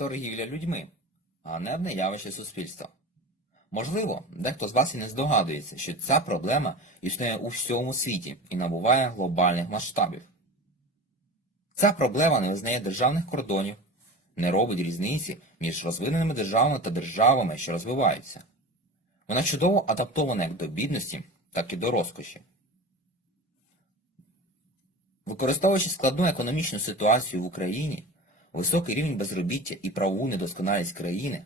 торгівля людьми, а не одне явище суспільства. Можливо, дехто з вас і не здогадується, що ця проблема існує у всьому світі і набуває глобальних масштабів. Ця проблема не визнає державних кордонів, не робить різниці між розвиненими державами та державами, що розвиваються. Вона чудово адаптована як до бідності, так і до розкоші. Використовуючи складну економічну ситуацію в Україні, високий рівень безробіття і правову недосконалість країни,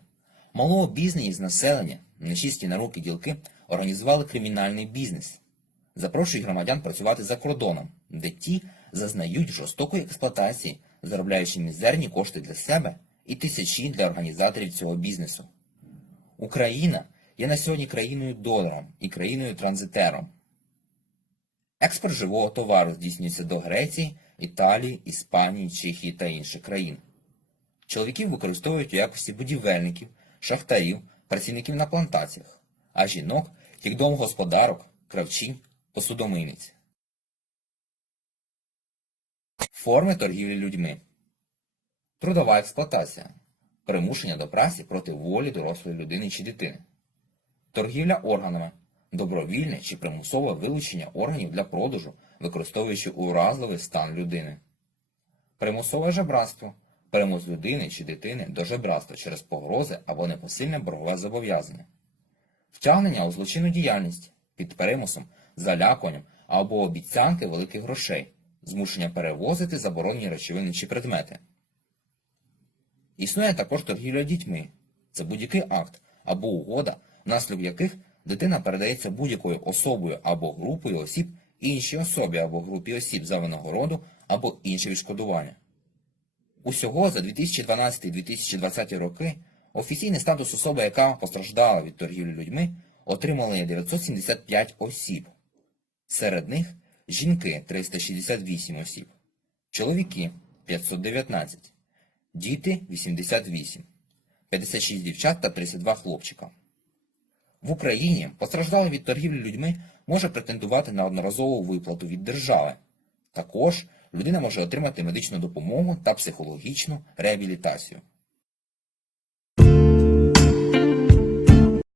малого бізнесу з населення, нечисті на руки ділки організували кримінальний бізнес, запрошують громадян працювати за кордоном, де ті зазнають жорстокої експлуатації, заробляючи мізерні кошти для себе і тисячі для організаторів цього бізнесу. Україна є на сьогодні країною доларом і країною транзитером. Експорт живого товару здійснюється до Греції, Італії, Іспанії, Чехії та інших країн. Чоловіків використовують у якості будівельників, шахтарів, працівників на плантаціях, а жінок як домогосподарок, кравчинь, посудомийниць. Форми торгівлі людьми. Трудова експлуатація. Примушення до праці проти волі дорослої людини чи дитини. Торгівля органами. Добровільне чи примусове вилучення органів для продажу, використовуючи уразливий стан людини. Примусове жебратство. Примус людини чи дитини до жебратства через погрози або непосильне боргове зобов'язання. Втягнення у злочинну діяльність під примусом, залякуванням або обіцянки великих грошей, змушення перевозити заборонені речовини чи предмети. Існує також торгівля дітьми. Це будь-який акт або угода, внаслідок яких дитина передається будь-якою особою або групою осіб іншій особі або групі осіб за винагороду або інше відшкодування. Усього за 2012-2020 роки офіційний статус особи, яка постраждала від торгівлі людьми, отримали 975 осіб. Серед них жінки 368 осіб, чоловіки 519, діти 88, 56 дівчат та 32 хлопчика. В Україні постраждалий від торгівлі людьми може претендувати на одноразову виплату від держави. Також людина може отримати медичну допомогу та психологічну реабілітацію.